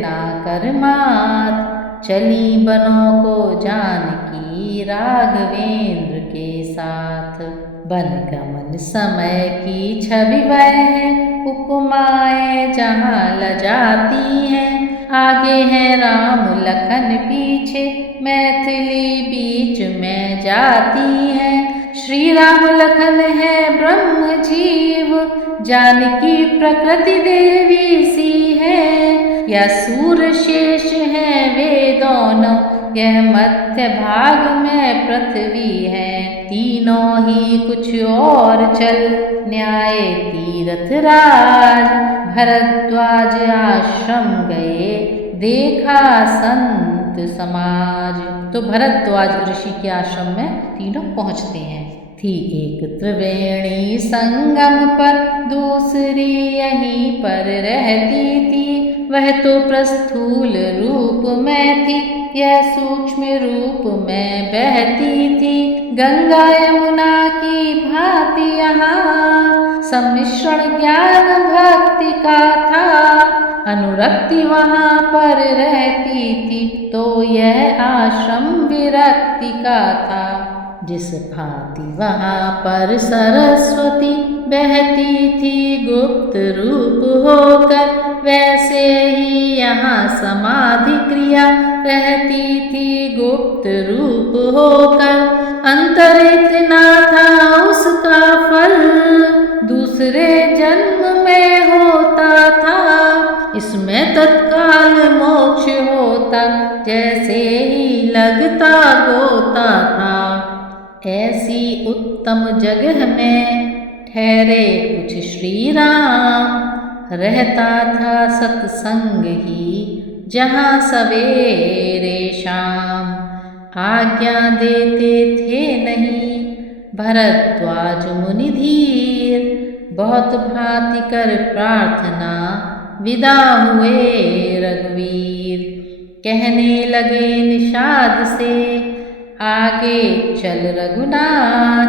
ना कर मात। चली बनों को जानकी राघवेंद्र के साथ। बन गमन समय की छवि वह है उपमाएं जहाँ लजाती हैं। आगे है राम लखन पीछे मैथिली बीच में जाती है। श्री राम लखन है ब्रह्म जीव जानकी प्रकृति देवी सी है। या सूर शेष है वे दोनों यह मध्य भाग में पृथ्वी है। तीनों ही कुछ और चल न्याय तीरथ राज। भरद्वाज आश्रम गए देखा संत अनंत समाज। तो भरद्वाज ऋषि के आश्रम में तीनों पहुँचते हैं। थी एक त्रिवेणी संगम पर, दूसरी यहीं पर रहती थी। वह तो प्रस्थूल रूप में थी, यह सूक्ष्म रूप में बहती थी। गंगा यमुना की भांति यहाँ सम्मिश्रण ज्ञान भक्ति का था। अनुरक्ति वहाँ पर रहती थी, तो यह आश्रम विरक्ति का था। जिस भांति वहाँ पर सरस्वती बहती थी गुप्त रूप होकर, वैसे ही यहाँ समाधि क्रिया रहती थी गुप्त रूप होकर। अंतर इतना था उसका फल, दूसरे जन्म में होता था। इसमें तत्काल मोक्ष होता, जैसे ही लगता गोता था। ऐसी उत्तम जगह में ठहरे कुछ श्री राम, रहता था सत्संग ही जहाँ सवेरे शाम। आज्ञा देते थे नहीं भरद्वाज मुनि धीर, बहुत भांति कर प्रार्थना विदा हुए रघुवीर। कहने लगे निषाद से, आगे चल रघुनाथ,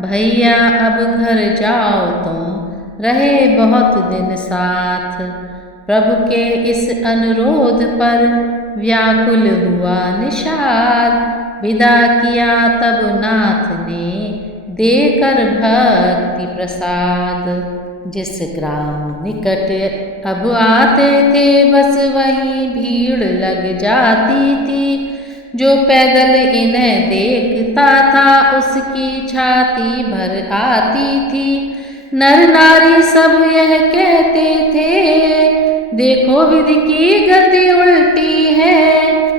भैया अब घर जाओ तुम, रहे बहुत दिन साथ। प्रभु के इस अनुरोध पर व्याकुल हुआ निषाद, विदा किया तब नाथ ने देकर भक्ति प्रसाद। जिस ग्राम निकट अब आते थे, बस वहीं भीड़ लग जाती थी। जो पैदल इन्हें देखता था, उसकी छाती भर आती थी। नर नारी सब यह कहते थे, देखो विधि की गति उल्टी है।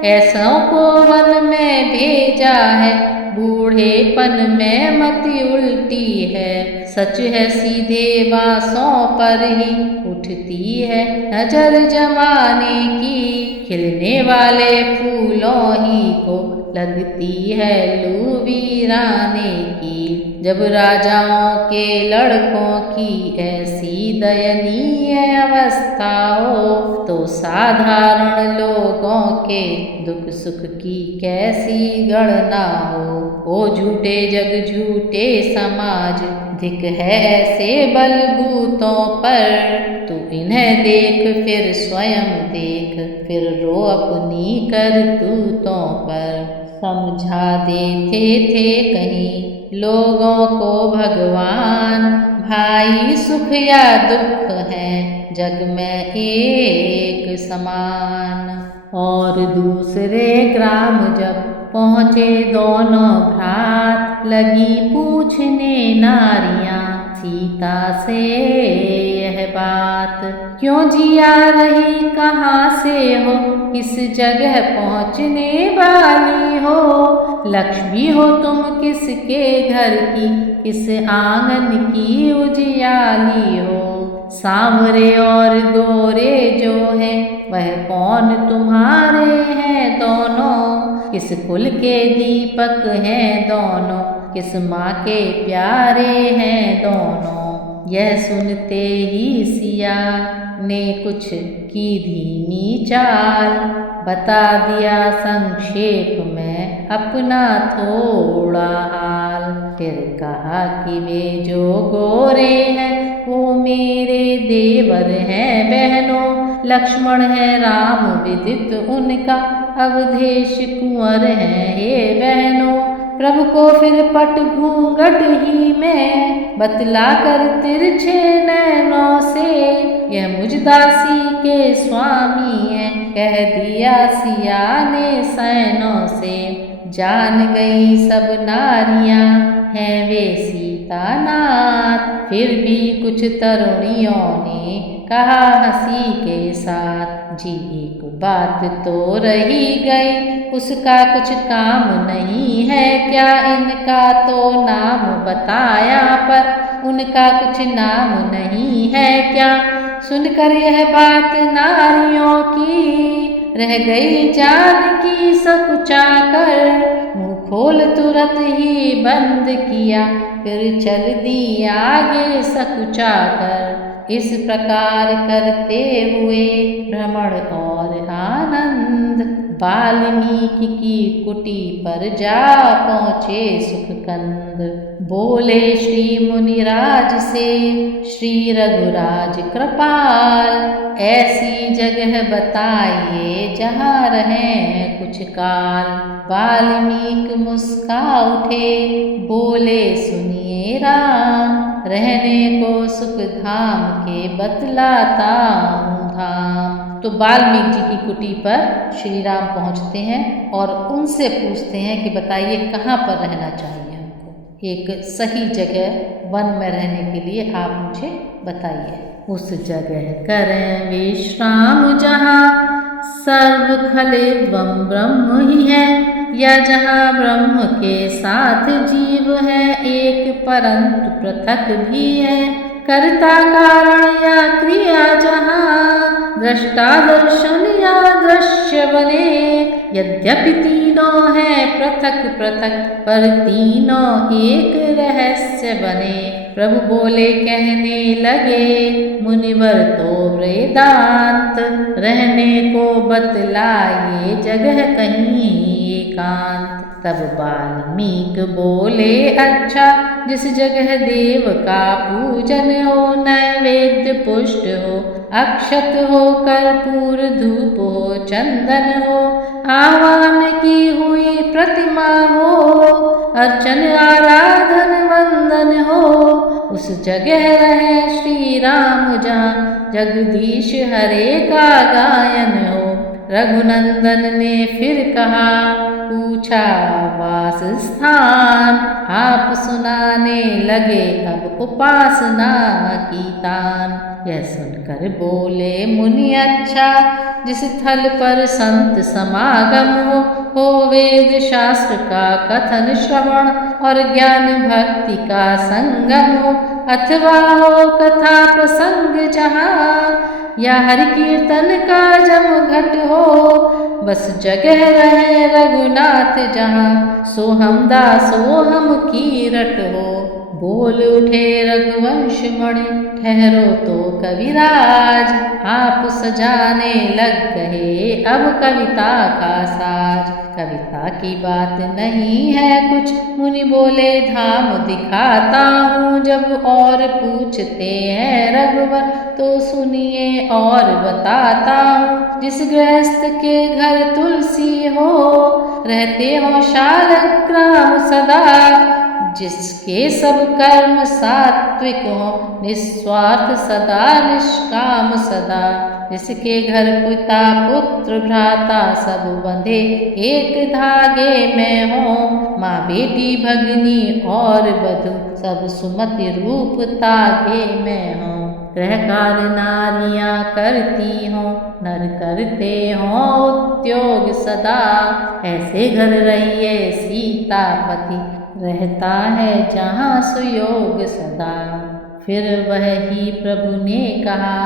ऐसों को वन में भेजा है, बूढ़ेपन में मति उल्टी है। सच है सीधे वासों पर ही उठती है नजर जमाने की। खिलने वाले फूलों ही को लगती है लू वीराने की। जब राजाओं के लड़कों की ऐसी दयनीय अवस्था हो, तो साधारण लोगों के दुख सुख की कैसी गणना हो। ओ झूठे जग झूठे समाज, धिक है ऐसे बलबूतों पर। तू इन्हें देख फिर स्वयं देख, फिर रो अपनी करतूतों पर। समझा देते थे कहीं लोगों को भगवान, भाई सुख या दुख है जग में एक समान। और दूसरे ग्राम जब पहुँचे दोनों भ्रात, लगी पूछने नारियां सीता से यह बात। क्यों जिया रही कहाँ से हो, किस जगह पहुँचने वाली हो। लक्ष्मी हो तुम किसके घर की, किस आंगन की उजियाली हो। सांवरे और गोरे जो है, वह कौन तुम्हारे हैं दोनों। किस कुल के दीपक हैं दोनों, किस माँ के प्यारे हैं दोनों। यह सुनते ही सिया ने कुछ की धीमी चाल, बता दिया संक्षेप में अपना थोड़ा हाल। फिर कहा कि वे जो गोरे हैं वो मेरे देवर हैं बहनों। लक्ष्मण है राम विदित उनका, अवधेश कुंवर है हे बहनों। प्रभु को फिर पट घूंघट ही में बतला कर तिरछे नैनों से, यह मुझ दासी के स्वामी है कह दिया सिया ने सैनों से। जान गई सब नारियां हैं वे सीता नाथ, फिर भी कुछ तरुणियों ने कहा हंसी के साथ। जी एक बात तो रही गई, उसका कुछ काम नहीं है क्या। इनका तो नाम बताया पर उनका कुछ नाम नहीं है क्या। सुनकर यह बात नारियों की रह गई जानकी सकुचा कर, मुँह खोल तुरंत ही बंद किया, फिर चल दी आगे सकुचा कर। इस प्रकार करते हुए भ्रमण और आनंद, वाल्मीकि की कुटी पर जा पहुँचे सुखकंद। बोले श्री मुनिराज से श्री रघुराज कृपाल, ऐसी जगह बताइए जहाँ रहें कुछ काल। वाल्मीकि मुस्का उठे बोले सुनिए राम, रहने को सुख धाम के बतलाता हूँ धाम। तो वाल्मीकि जी की कुटी पर श्री राम पहुँचते हैं और उनसे पूछते हैं कि बताइए कहाँ पर रहना चाहिए हमको, एक सही जगह वन में रहने के लिए आप मुझे बताइए। उस जगह करें विश्राम जहाँ सर्व खलेद्वम ब्रह्म ही है, या जहाँ ब्रह्म के साथ जीव है एक परंतु पृथक भी है। कर्ता कारण या क्रिया जहाँ दृष्टा दर्शन या दृश्य बने, यद्यपि तीनों है पृथक पृथक पर तीनों एक रहस्य बने। प्रभु बोले कहने लगे मुनिवर तो वेदांत, रहने को बतलाइए जगह कहीं एकांत। तब वाल्मीकि बोले अच्छा, जिस जगह देव का पूजन हो, नैवेद्य पुष्ट हो, अक्षत हो, कर्पूर धूप हो, चंदन हो, आवाहन की हुई प्रतिमा हो, अर्चन आराधन वंदन हो, उस जगह रहे श्री राम जहाँ जगदीश हरे का गायन हो। रघुनंदन ने फिर कहा पूछा वास स्थान, आप सुनाने लगे अब उपासना की तान। यह सुनकर बोले मुनि अच्छा, जिस थल पर संत समागम हो वेद शास्त्र का कथन श्रवण और ज्ञान भक्ति का संगम हो, अथवा हो कथा प्रसंग जहाँ या हरि कीर्तन का जम घट हो, बस जगह रहे रघुनाथ जहाँ सोहम दासोहम की रट हो। बोल उठे रघुवंश मणि ठहरो तो कविराज, आप सजाने लग गए अब कविता का साज। कविता की बात नहीं है कुछ, मुनि बोले धाम दिखाता हूँ जब और पूछते हैं रघुवर तो सुनिए और बताता हूँ। जिस गृहस्थ के घर तुलसी हो रहते हो शालग्राम सदा, जिसके सब कर्म सात्विक हो निस्वार्थ सदा निष्काम सदा, जिसके घर पिता पुत्र भ्राता सब बंधे एक धागे में हो, माँ बेटी भगनी और बधू सब सुमति रूप तागे में हो। गृहकार नारियां करती हो नर करते हो उद्योग सदा, ऐसे घर रहिए सीतापति रहता है जहाँ सुयोग सदा। फिर वह ही प्रभु ने कहा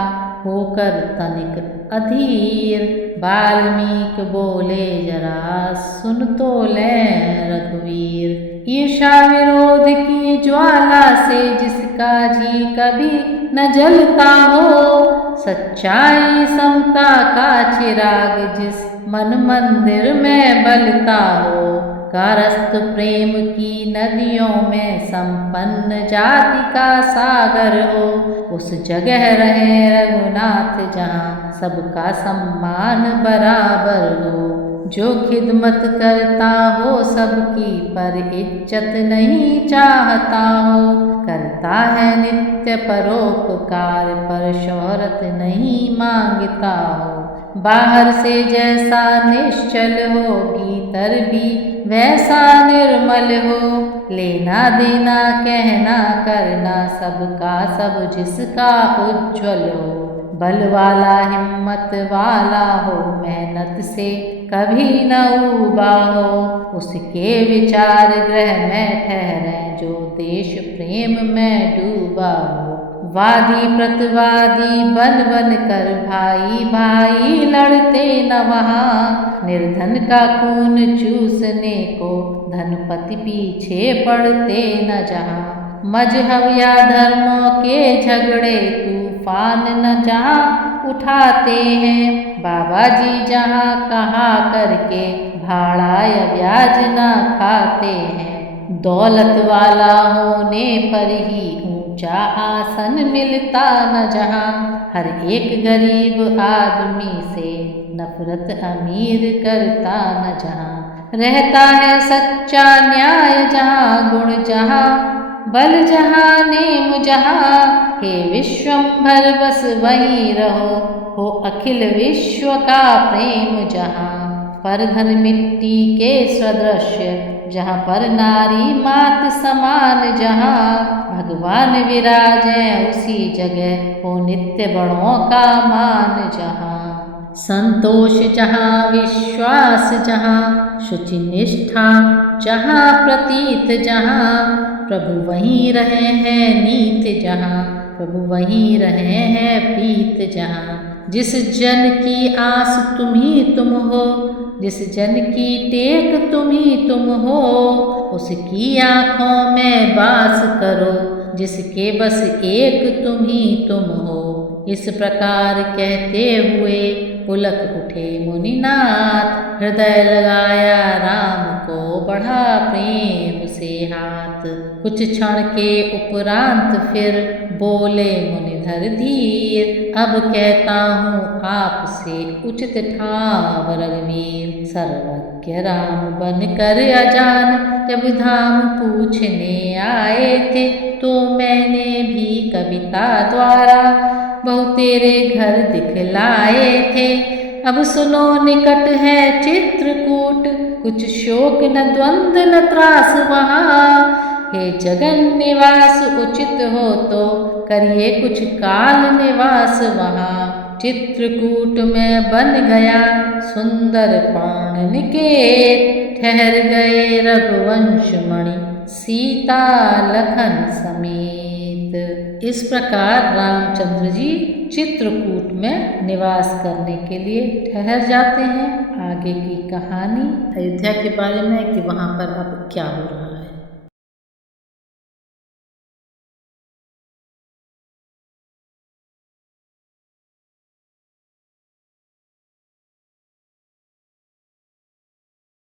होकर तनिक अधीर, वाल्मीकि बोले जरा सुन तो ले रघुवीर। ईर्षा विरोध की ज्वाला से जिसका जी कभी न जलता हो, सच्चाई समता का चिराग जिस मन मंदिर में बलता हो, कारस्त प्रेम की नदियों में संपन्न जाति का सागर हो, उस जगह रहे रघुनाथ जहाँ सबका सम्मान बराबर हो। जो खिदमत करता हो सबकी पर इज्जत नहीं चाहता हो, करता है नित्य परोपकार पर शोहरत नहीं मांगता हो। बाहर से जैसा निश्चल हो भीतर भी वैसा निर्मल हो, लेना देना कहना करना सबका सब जिसका उज्ज्वल हो। बल वाला हिम्मत वाला हो मेहनत से कभी न ऊबा हो, उसके विचार ग्रह में ठहरे जो देश प्रेम में डूबा हो। वादी प्रतिवादी बन बन कर भाई भाई लड़ते न वहाँ। निर्धन का खून चूसने को धनपति पीछे पड़ते न जहाँ। मजहब या धर्मों के झगड़े तूफान न जहाँ उठाते हैं। बाबा जी जहाँ कहा करके भाड़ा या ब्याज न खाते हैं। दौलत वाला होने पर ही ऊंचा आसन मिलता न जहाँ। हर एक गरीब आदमी से नफरत अमीर करता न जहाँ। रहता है सच्चा न्याय जहाँ, गुण जहाँ, बल जहाँ, नेम जहाँ। हे विश्वंभर बस वहीं रहो, हो अखिल विश्व का प्रेम जहाँ। पर धन मिट्टी के सदृश जहाँ, पर नारी मात समान जहाँ। भगवान विराजे उसी जगह, हो नित्य बड़ों का मान जहाँ। संतोष जहाँ, विश्वास जहाँ, शुचि निष्ठा जहाँ, प्रतीत जहाँ। प्रभु वहीं रहे हैं नीत जहाँ, प्रभु वहीं रहे हैं प्रीत जहाँ। जिस जन की आस तुम ही तुम हो, जिस जन की टेक तुम ही तुम हो। उसकी आँखों में बास करो, जिसके बस एक तुम ही तुम हो। इस प्रकार कहते हुए पुलक उठे मुनिनाथ। हृदय लगाया राम को बढ़ा प्रेम से हाथ। कुछ क्षण के उपरांत फिर बोले मुनिधर धीर। अब कहता हूँ आपसे उचित ठाव रघुवीर। सर्वज्ञ राम बन कर अजान जब धाम पूछने आए थे, तो मैंने भी कविता द्वारा बहु तेरे घर दिखलाए थे। अब सुनो निकट है चित्रकूट, कुछ शोक न द्वंद न त्रास वहाँ। हे जगन निवास उचित हो तो करिए कुछ काल निवास वहाँ। चित्रकूट में बन गया सुंदर प्राण निकेत, ठहर गए रघुवंश मणि सीता लखन समेत। इस प्रकार रामचंद्र जी चित्रकूट में निवास करने के लिए ठहर जाते हैं। आगे की कहानी अयोध्या के बारे में कि वहाँ पर अब क्या हो रहा है।